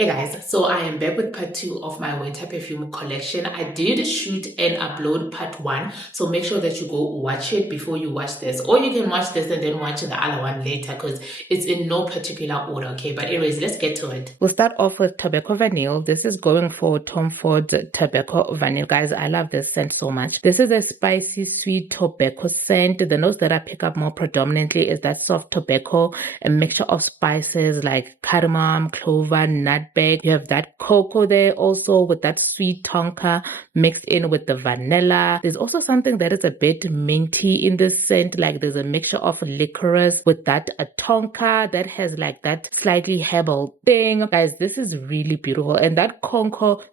Hey guys, so I am back with part 2 of my winter perfume collection. I did shoot and upload part 1, so make sure that you go watch it before you watch this, or you can watch this and then watch the other one later because it's in no particular order, okay? But anyways, let's get to it. We'll start off with Tobacco Vanille. This is going for Tom Ford Tobacco Vanille. Guys, I love this scent so much. This is a spicy, sweet tobacco scent. The notes that I pick up more predominantly is that soft tobacco, a mixture of spices like cardamom, clover, nutmeg. You have that cocoa there also with that sweet tonka mixed in with the vanilla. There's also something that is a bit minty in this scent, like there's a mixture of licorice with that tonka that has like that slightly herbal thing. Guys, this is really beautiful. And that cocoa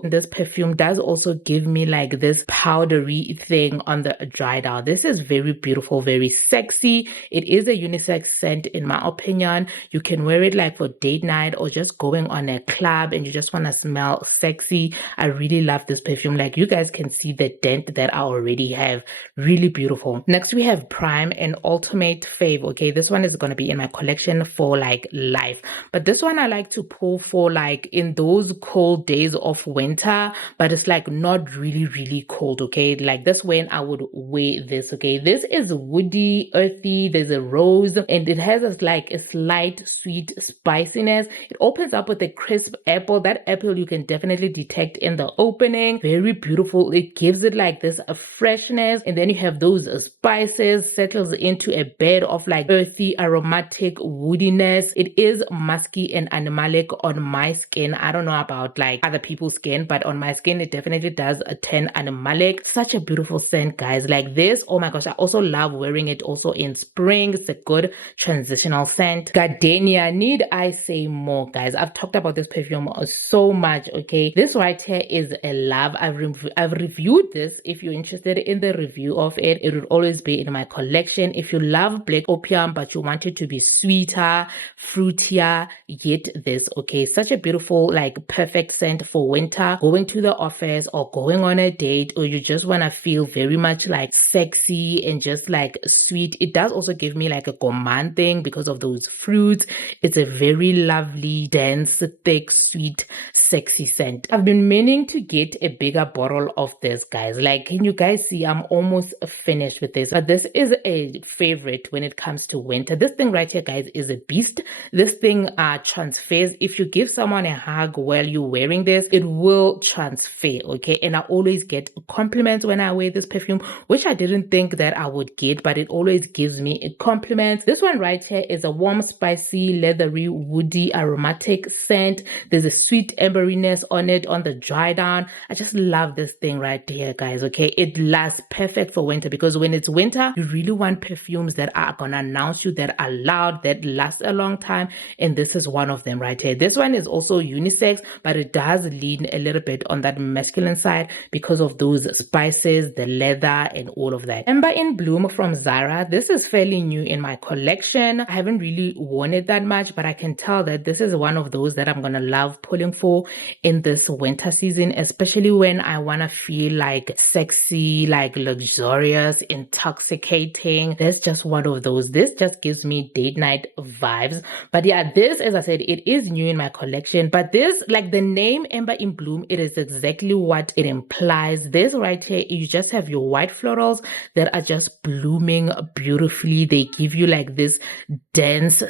in this perfume does also give me like this powdery thing on the dry down. This is very beautiful, very sexy. It is a unisex scent in my opinion. You can wear it like for date night or just going on a club and you just want to smell sexy. I really love this perfume. Like you guys can see the dent that I already have. Really beautiful. Next we have Prime, an ultimate fave. Okay, this one is going to be in my collection for like life. But this one I like to pull for like in those cold days of winter, but it's like not really cold. Okay, like that's when I would wear this. Okay, this is woody, earthy. There's a rose and it has a, like a slight sweet spiciness. It opens up with a crisp apple. That apple you can definitely detect in the opening. Very beautiful. It gives it like this a freshness, and then you have those spices, settles into a bed of like earthy, aromatic woodiness. It is musky and animalic on my skin. I don't know about like other people's skin, but on my skin it definitely does turn animalic. Such a beautiful scent, guys. Like this, oh my gosh, I also love wearing it also in spring. It's a good transitional scent. Gardenia, need I say more, guys? I've talked about this perfume so much. Okay, this right here is a love. I've reviewed this. If you're interested in the review of it, it will always be in my collection. If you love black opium but you want it to be sweeter, fruitier, get this. Okay, such a beautiful, like perfect scent for winter, going to the office or going on a date, or you just want to feel very much like sexy and just like sweet. It does also give me like a gourmand thing because of those fruits. It's a very lovely, dense, thick, sweet, sexy scent. I've been meaning to get a bigger bottle of this, guys. Like, can you guys see I'm almost finished with this? But this is a favorite when it comes to winter. This thing right here, guys, is a beast. This thing transfers. If you give someone a hug while you're wearing this, it will transfer. Okay, and I always get compliments when I wear this perfume, which I didn't think that I would get, but it always gives me a compliment. This one right here is a warm, spicy, leathery, woody, aromatic scent. There's a sweet emberiness on it on the dry down. I just love this thing right here, guys. Okay, it lasts perfect for winter because when it's winter, you really want perfumes that are gonna announce you, that are loud, that last a long time, and this is one of them right here. This one is also unisex, but it does lean a little bit on that masculine side because of those spices, the leather, and all of that. Amber in Bloom from Zara. This is fairly new in my collection. I haven't really worn it that much, but I can tell that this is one of those that I'm gonna love pulling for in this winter season, especially when I wanna feel like sexy, like luxurious, intoxicating. That's just one of those. This just gives me date night vibes. But yeah, this, as I said, it is new in my collection, but this, like the name Amber in Bloom, it is exactly what it implies. This right here, you just have your white florals that are just blooming beautifully. They give you like this dense,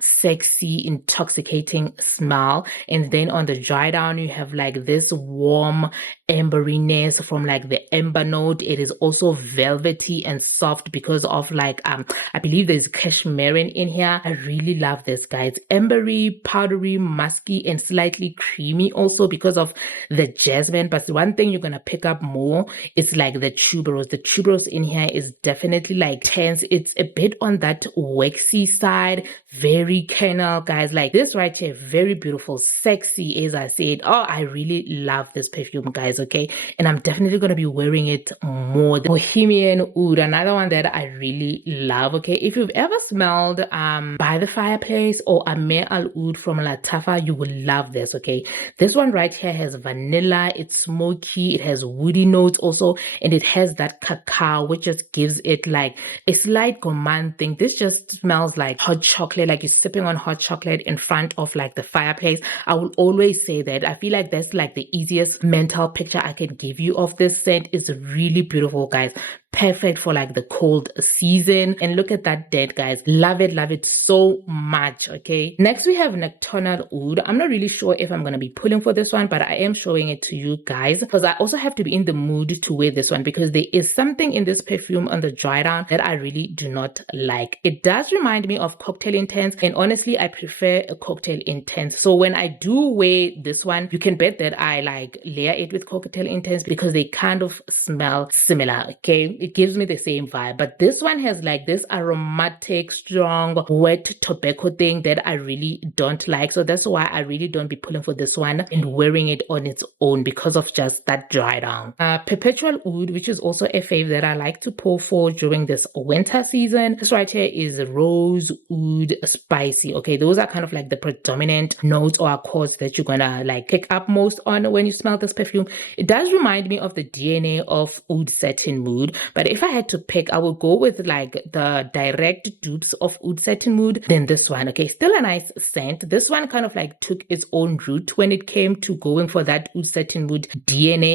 sexy, intoxicating smell. And then on the dry down, you have like this warm amberiness from like the amber note. It is also velvety and soft because of like, I believe there's cashmere in here. I really love this, guys. Ambery, powdery, musky, and slightly creamy also because of the jasmine. But one thing you're gonna pick up more is like the tuberose. The tuberose in here is definitely like tense. It's a bit on that waxy side, very kernel, guys. Like this right here, very beautiful, sexy, as I said. Oh, I really love this perfume, guys. Okay, and I'm definitely gonna be wearing it more. The Bohemian Oud, another one that I really love. Okay, if you've ever smelled By the Fireplace or Amer Al Oud from Latafa, you will love this. Okay, this one right here has vanilla, it's smoky, it has woody notes also, and it has that cacao, which just gives it like a slight gourmand thing. This just smells like hot chocolate chocolate, like you're sipping on hot chocolate in front of like the fireplace. I will always say that. I feel like that's like the easiest mental picture I can give you of this scent. Is really beautiful, guys. Perfect for like the cold season. And look at that dent, guys. Love it so much. Okay, next we have Nocturnal Oud. I'm not really sure if I'm going to be pulling for this one, but I am showing it to you guys because I also have to be in the mood to wear this one, because there is something in this perfume on the dry down that I really do not like. It does remind me of Cocktail Intense, and honestly I prefer a Cocktail Intense. So when I do wear this one, you can bet that I like layer it with Cocktail Intense because they kind of smell similar. Okay, it gives me the same vibe, but this one has like this aromatic, strong, wet tobacco thing that I really don't like. So that's why I really don't be pulling for this one and wearing it on its own, because of just that dry down. Perpetual Oud, which is also a fave that I like to pull for during this winter season. This right here is Rose Oud Spicy. Okay, those are kind of like the predominant notes or accords that you're gonna like pick up most on when you smell this perfume. It does remind me of the DNA of Oud Satin Mood, but if I had to pick, I would go with like the direct dupes of Oud Satin Mood than this one. Okay, still a nice scent. This one kind of like took its own route when it came to going for that Oud Satin Mood DNA.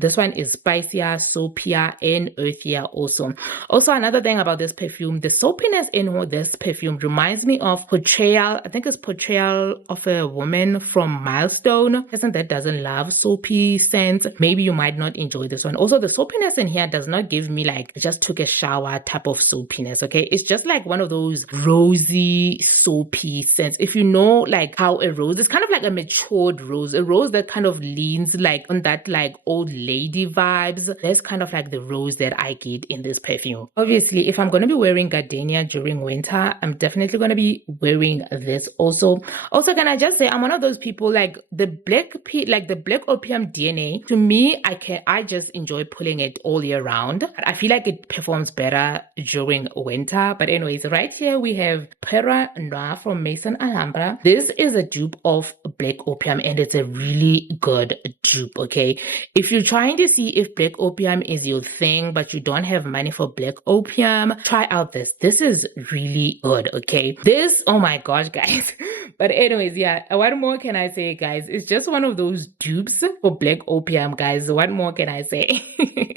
This one is spicier, soapier, and earthier also. Also, another thing about this perfume, the soapiness in this perfume reminds me of Portrayal. I think it's Portrayal of a Woman from Milestone. Person that doesn't love soapy scents, maybe you might not enjoy this one. Also, the soapiness in here does not give me like just took a shower type of soapiness. Okay, it's just like one of those rosy soapy scents. If you know like how a rose is kind of like a matured rose, a rose that kind of leans like on that like old lady vibes, that's kind of like the rose that I get in this perfume. Obviously, if I'm going to be wearing gardenia during winter, I'm definitely going to be wearing this also. Also, can I just say I'm one of those people like the black opium DNA, to me, I just enjoy pulling it all year round. I feel like it performs better during winter. But anyways, right here we have Pera Noir from Maison Alhambra. This is a dupe of black opium, and it's a really good dupe. Okay, if you're trying to see if black opium is your thing but you don't have money for black opium, try out this. This is really good. Okay, this, oh my gosh, guys. But anyways, yeah, what more can I say, guys? It's just one of those dupes for black opium, guys. What more can I say?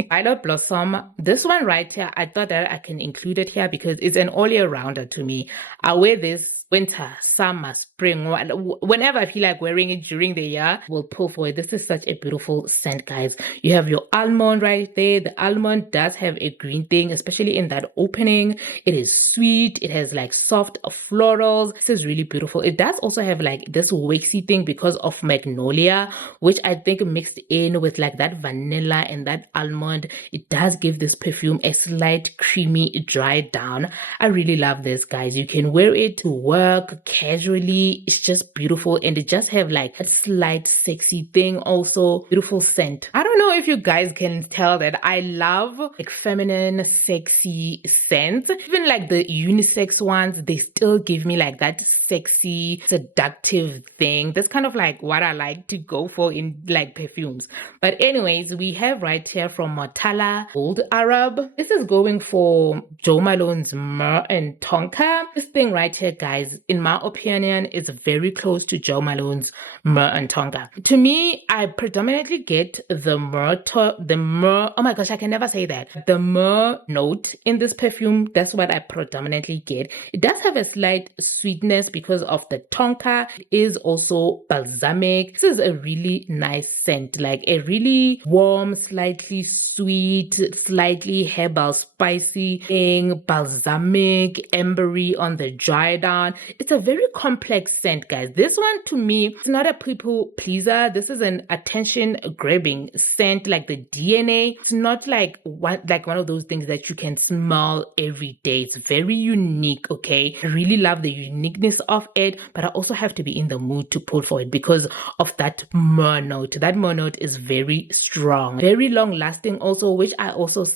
Violet Blossom, this one right here, I thought that I can include it here because it's an all year rounder to me. I wear this winter, summer, spring, whenever I feel like wearing it during the year, we'll pull for it. This is such a beautiful scent, guys. You have your almond right there. The almond does have a green thing, especially in that opening. It is sweet. It has like soft florals. This is really beautiful. It does also have like this waxy thing because of magnolia, which I think mixed in with like that vanilla and that almond, it does give this perfume a slight creamy dry down. I really love this, guys. You can wear it to work casually. It's just beautiful, and it just have like a slight sexy thing also. Beautiful scent. I don't know if you guys can tell that I love like feminine sexy scents. Even like the unisex ones, they still give me like that sexy seductive thing. That's kind of like what I like to go for in like perfumes. But anyways, we have right here from Motala Old Arab. This is going for Jo Malone's Myrrh and Tonka. This thing right here, guys, in my opinion, is very close to Jo Malone's Myrrh and Tonka. To me, I predominantly get the myrrh, oh my gosh, I can never say that. The myrrh note in this perfume, that's what I predominantly get. It does have a slight sweetness because of the Tonka. It is also balsamic. This is a really nice scent, like a really warm, slightly sweet, slightly herbal, spicy thing, balsamic, ambery on the dry down. It's a very complex scent, guys. This one to me, it's not a people pleaser. This is an attention grabbing scent, like the DNA. It's not like one of those things that you can smell every day. It's very unique, okay? I really love the uniqueness of it, but I also have to be in the mood to pull for it because of that myrrh note. That myrrh note is very strong, very long lasting also, which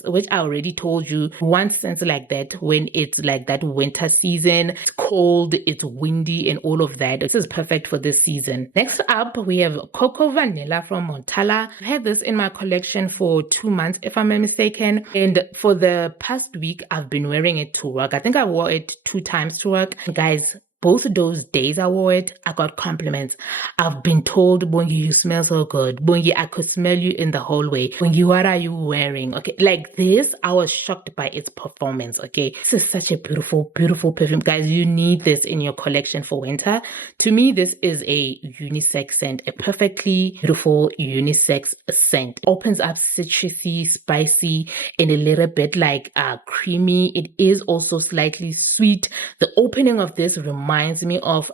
which I already told you, one scent like that when it's like that winter season, it's cold, it's windy and all of that. This is perfect for this season. Next up, we have Cocoa Vanilla from Montala. I had this in my collection for 2 months, if I'm not mistaken. And for the past week, I've been wearing it to work. I think I wore it 2 times to work. Guys, both of those days I wore it, I got compliments. I've been told, Bongi, you smell so good. Bongi, I could smell you in the hallway. Bongi, what are you wearing? Okay, like this, I was shocked by its performance, okay? This is such a beautiful, beautiful perfume. Guys, you need this in your collection for winter. To me, this is a unisex scent, a perfectly beautiful unisex scent. Opens up citrusy, spicy, and a little bit like creamy. It is also slightly sweet. The opening of this reminds me of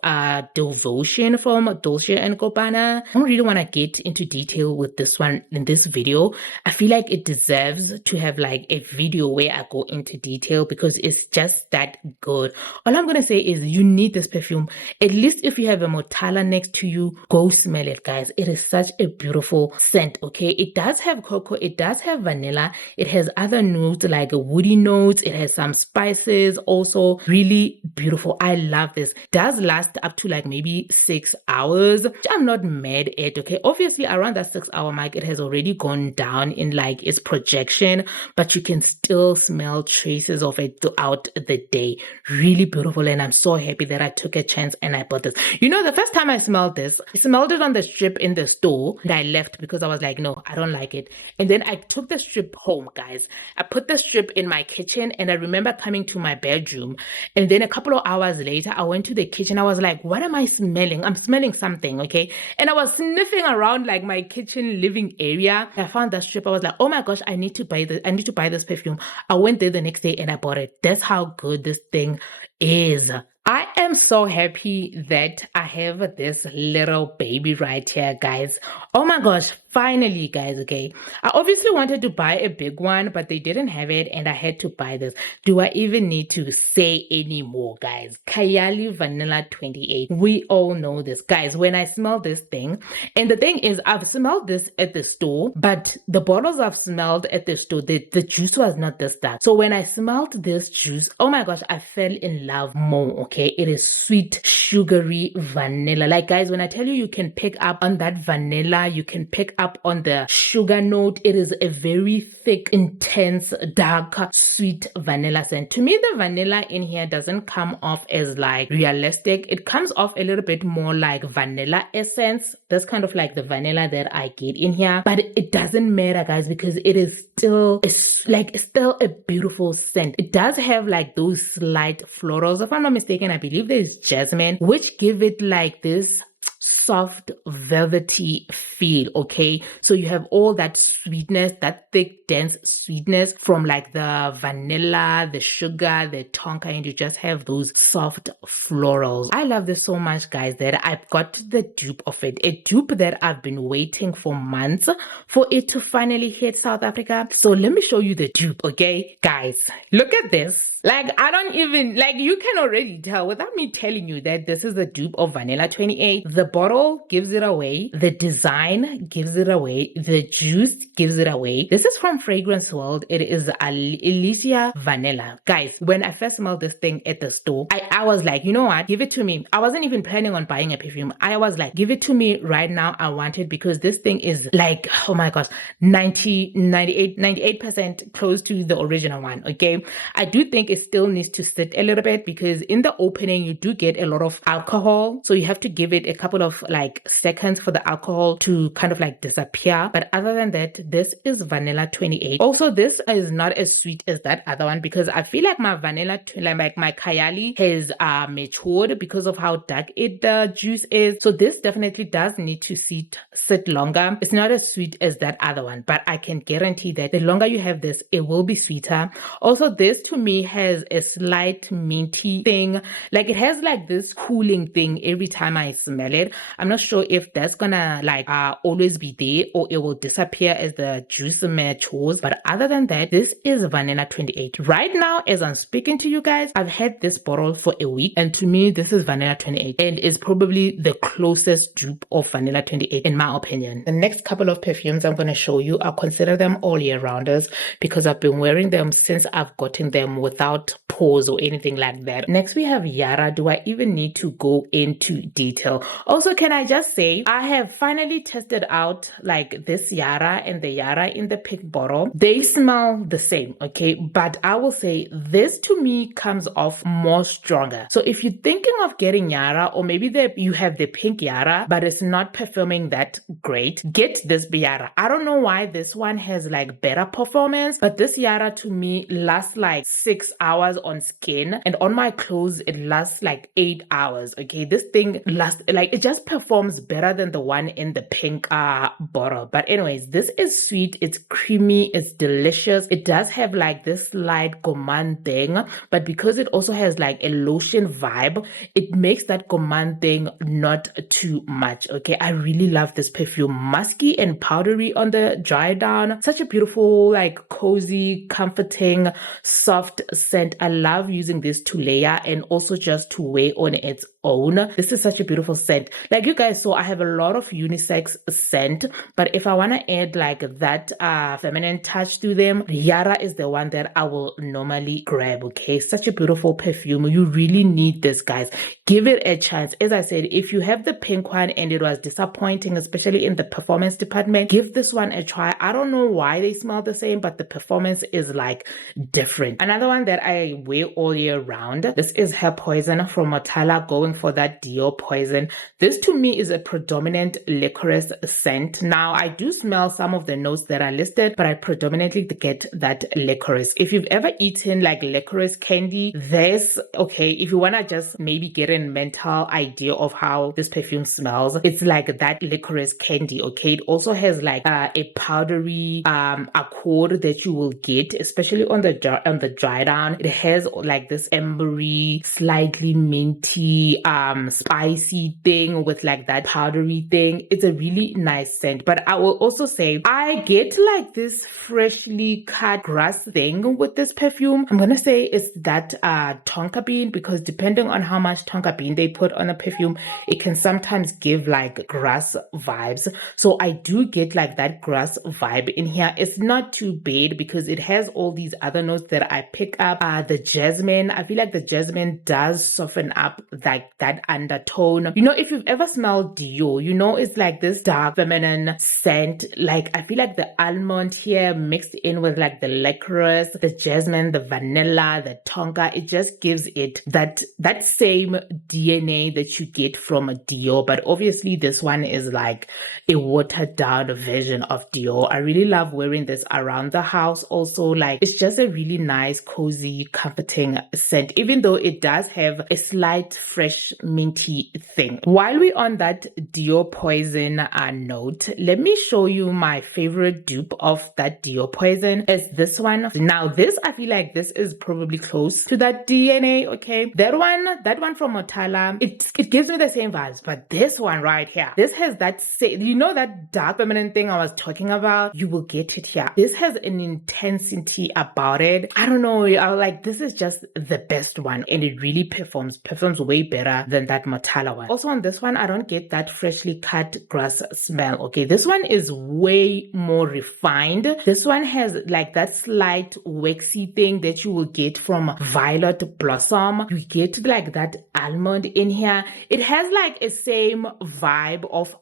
Devotion from Dolce & Gabbana. I don't really want to get into detail with this one in this video. I feel like it deserves to have like a video where I go into detail because it's just that good. All I'm going to say is you need this perfume. At least if you have a Motala next to you, go smell it, guys. It is such a beautiful scent, okay? It does have cocoa. It does have vanilla. It has other notes like woody notes. It has some spices also. Really beautiful. I love this. Does last up to like maybe 6 hours, which I'm not mad at, okay? Obviously around that 6-hour mark, it has already gone down in like its projection, but you can still smell traces of it throughout the day. Really beautiful, and I'm so happy that I took a chance and I bought this. You know, the first time I smelled this, I smelled it on the strip in the store and I left because I was like, no, I don't like it. And then I took the strip home, guys. I put the strip in my kitchen and I remember coming to my bedroom, and then a couple of hours later, I went to the kitchen. I was like, what am I smelling? I'm smelling something, okay? And I was sniffing around like my kitchen living area. I found that strip. I was like, oh my gosh, I need to buy this. I need to buy this perfume. I went there the next day and I bought it. That's how good this thing is. I am so happy that I have this little baby right here, guys. Oh my gosh, finally, guys, okay? I obviously wanted to buy a big one, but they didn't have it and I had to buy this. Do I even need to say any more, guys? Kayali Vanilla 28. We all know this. Guys, when I smell this thing, and the thing is, I've smelled this at the store, but the bottles I've smelled at the store, the juice was not this dark. So when I smelled this juice, oh my gosh, I fell in love more, okay? It is sweet, sugary vanilla. Like, guys, when I tell you, you can pick up on that vanilla, you can pick up on the sugar note. It is a very thick, intense, dark, sweet vanilla scent. To me, the vanilla in here doesn't come off as like realistic. It comes off a little bit more like vanilla essence. That's kind of like the vanilla that I get in here. But it doesn't matter, guys, because it is still, it's still a beautiful scent. It does have like those slight florals. If I'm not mistaken, I believe there's jasmine, which give it like this soft velvety feel, okay? So you have all that sweetness, that thick dense sweetness from like the vanilla, the sugar, the tonka, and you just have those soft florals. I love this so much, guys, that I've got the dupe of it, a dupe that I've been waiting for months for it to finally hit South Africa. So let me show you the dupe, okay? Guys, look at this. Like, I don't even, like, you can already tell without me telling you that this is the dupe of Vanilla 28. The bottle gives it away. The design gives it away. The juice gives it away. This is from Fragrance World. It is Alicia Vanilla. Guys, when I first smelled this thing at the store, I was like, you know what? Give it to me. I wasn't even planning on buying a perfume. I was like, give it to me right now. I want it because this thing is like, oh my gosh, 98% close to the original one, okay? I do think it still needs to sit a little bit because in the opening you do get a lot of alcohol, so you have to give it a couple of like seconds for the alcohol to kind of like disappear. But other than that, this is Vanilla 28. Also, this is not as sweet as that other one because I feel like my vanilla, like my Kayali has matured because of how dark the juice is. So this definitely does need to sit longer. It's not as sweet as that other one, but I can guarantee that the longer you have this, it will be sweeter. Also, this to me has a slight minty thing. Like, it has like this cooling thing every time I smell it. I'm not sure if that's gonna like always be there or it will disappear as the juice matures. But other than that, this is Vanilla 28. Right now, as I'm speaking to you guys, I've had this bottle for a week, and to me, this is Vanilla 28 and is probably the closest dupe of Vanilla 28 in my opinion. The next couple of perfumes I'm going to show you, I'll consider them all year rounders because I've been wearing them since I've gotten them without pores or anything like that. Next, we have Yara. Do I even need to go into detail? Also, can I just say, I have finally tested out like this Yara and the Yara in the pink bottle. They smell the same, okay? But I will say this to me comes off more stronger. So if you're thinking of getting Yara, or maybe you have the pink Yara, but it's not perfuming that great, get this Yara. I don't know why this one has like better performance, but this Yara to me lasts like 6 hours on skin, and on my clothes it lasts like 8 hours. Okay, this thing lasts like, it just performs better than the one in the pink bottle. But anyways, this is sweet, it's creamy, it's delicious. It does have like this slight gourmand thing, but because it also has like a lotion vibe, it makes that gourmand thing not too much. Okay, I really love this perfume. Musky and powdery on the dry down. Such a beautiful, like cozy, comforting, soft scent. I love using this to layer and also just to wear on its own. This is such a beautiful scent. Like you guys saw, I have a lot of unisex scent, but if I want to add like that feminine touch to them, Yara is the one that I will normally grab. Okay, such a beautiful perfume. You really need this, guys. Give it a chance. As I said, if you have the pink one and it was disappointing, especially in the performance department, give this one a try. I don't know why they smell the same, but the performance is like different. Another one that I wear all year round, this is Hair Poison from Motala, going for that Dior Poison. This to me is a predominant licorice scent. Now I do smell some of the notes that are listed, but I predominantly get that licorice. If you've ever eaten like licorice candy, this, okay, if you want to just maybe get a mental idea of how this perfume smells, it's like that licorice candy. Okay, it also has like a powdery accord that you will get, especially on the dry down. It has like this ambery, slightly minty, spicy thing with like that powdery thing. It's a really nice scent. But I will also say I get like this freshly cut grass thing with this perfume. I'm gonna say it's that tonka bean, because depending on how much tonka bean they put on a perfume, it can sometimes give like grass vibes. So I do get like that grass vibe in here. It's not too bad because it has all these other notes that I pick up. The jasmine, I feel like the jasmine does soften up like that undertone. You know, if you've ever smelled Dior, you know it's like this dark feminine scent. Like I feel like the almond here mixed in with like the licorice, the jasmine, the vanilla, the tonka, it just gives it that same DNA that you get from a Dior. But obviously this one is like a watered down version of Dior. I really love wearing this around the house also. Like it's just a really nice, cozy, comforting scent, even though it does have a slight fresh minty thing. While we're on that Dior Poison note, let me show you my favorite dupe of that Dior Poison is this one. Now this, I feel like this is probably close to that DNA. Okay, that one from Motala, it gives me the same vibes, but this one right here, this has that, you know, that dark feminine thing I was talking about, you will get it here. This has an intensity about it. I don't know, I was like, this is just the best one, and it really performs way better than that Motala one. Also on this one, I don't get that freshly cut grass smell. Okay, this one is way more refined. This one has like that slight waxy thing that you will get from Violet Blossom. You get like that almond in here. It has like a same vibe of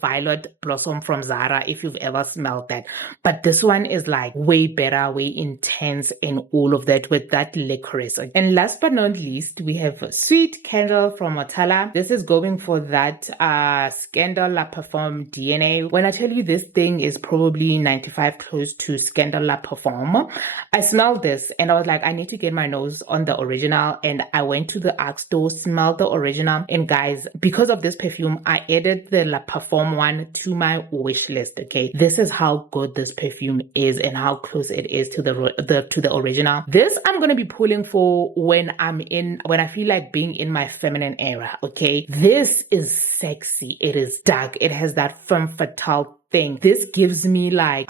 Violet Blossom from Zara, if you've ever smelled that. But this one is like way better, way intense, and all of that with that licorice. And last but not least, we have Sweet Candle from Motala. This is going for that Scandal La Parfum DNA. When I tell you this thing is probably 95 close to Scandal La Parfum, I smelled this and I was like, I need to get my nose on the original, and I went to the ARC store, smelled the original, and guys, because of this perfume, I added the La Parfum one to my wish list. Okay, this is how good this perfume is and how close it is to the original. This I'm gonna be pulling for when I feel like like being in my feminine era, okay? This is sexy. It is dark. It has that femme fatale thing. This gives me like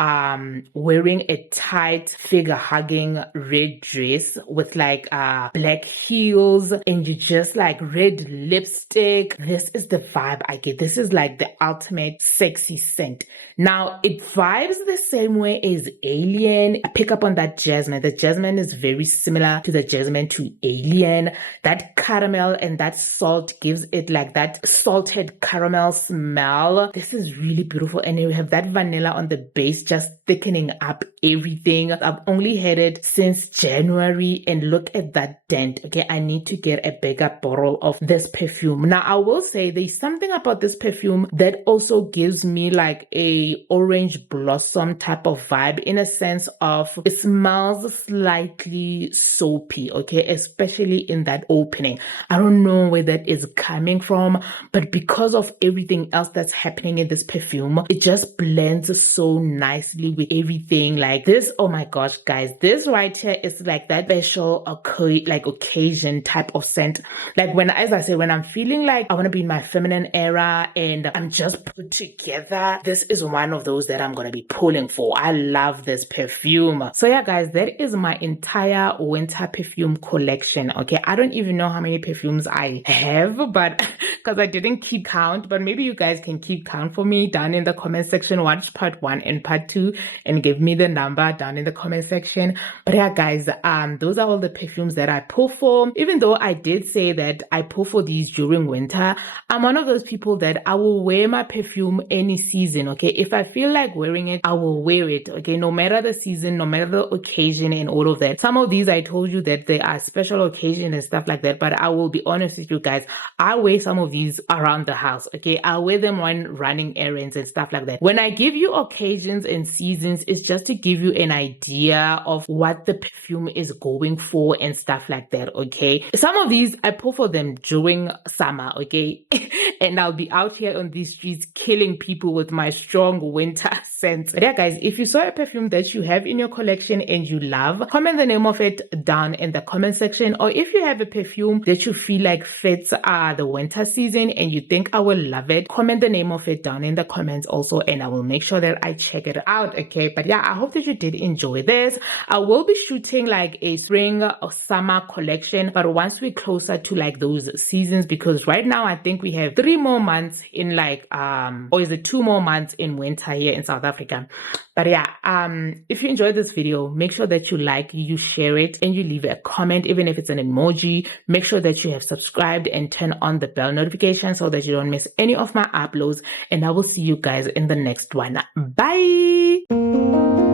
wearing a tight figure hugging red dress with like black heels and you just like red lipstick. This is the vibe I get. This is like the ultimate sexy scent. Now it vibes the same way as Alien. I pick up on that jasmine. The jasmine is very similar to the jasmine to Alien. That caramel and that salt gives it like that salted caramel smell. This is really beautiful, and you have that vanilla on the base just thickening up everything. I've only had it since January and look at that dent. Okay, I need to get a bigger bottle of this perfume. Now I will say there's something about this perfume that also gives me like a orange blossom type of vibe, in a sense of it smells slightly soapy, okay, especially in that opening. I don't know where that is coming from, but because of everything else that's happening in this perfume, it just blends so nicely with everything. Like this, oh my gosh, guys, this right here is like that special occasion type of scent. Like when, as I said, when I'm feeling like I want to be in my feminine era and I'm just put together, this is one of those that I'm going to be pulling for. I love this perfume. So yeah, guys, that is my entire winter perfume collection. Okay, I don't even know how many perfumes I have, but because I didn't keep count, but maybe you guys can keep count for me down in the comment section. Watch part 1 and part 2 and give me the number down in the comment section. But yeah, guys, those are all the perfumes that I pull for. Even though I did say that I pull for these during winter, I'm one of those people that I will wear my perfume any season. Okay, if I feel like wearing it, I will wear it. Okay, no matter the season, no matter the occasion and all of that. Some of these I told you that they are special occasion and stuff like that, but I will be honest with you guys, I wear some of these around the house. Okay, I wear them when running errands and stuff like that. When I give you occasions and seasons, it's just to give you an idea of what the perfume is going for and stuff like that. Okay, some of these I pull for them during summer. Okay, and I'll be out here on these streets killing people with my strong winter scent. But yeah, guys, if you saw a perfume that you have in your collection and you love, comment the name of it down in the comment section. Or if you have a perfume that you feel like fits the winter season and you think I will love it, comment the name of it down in the comments also, and I will make sure that I check it out. Okay, but yeah, I hope that you did enjoy this. I will be shooting like a spring or summer collection, but once we're closer to like those seasons, because right now I think we have 3 more months in like or is it 2 more months in winter here in South Africa. But yeah, if you enjoyed this video, make sure that you like, you share it, and you leave a comment, even if it's an emoji. Make sure that you have subscribed and turn on the bell notification so that you don't miss any of my uploads. And I will see you guys in the next one. Bye.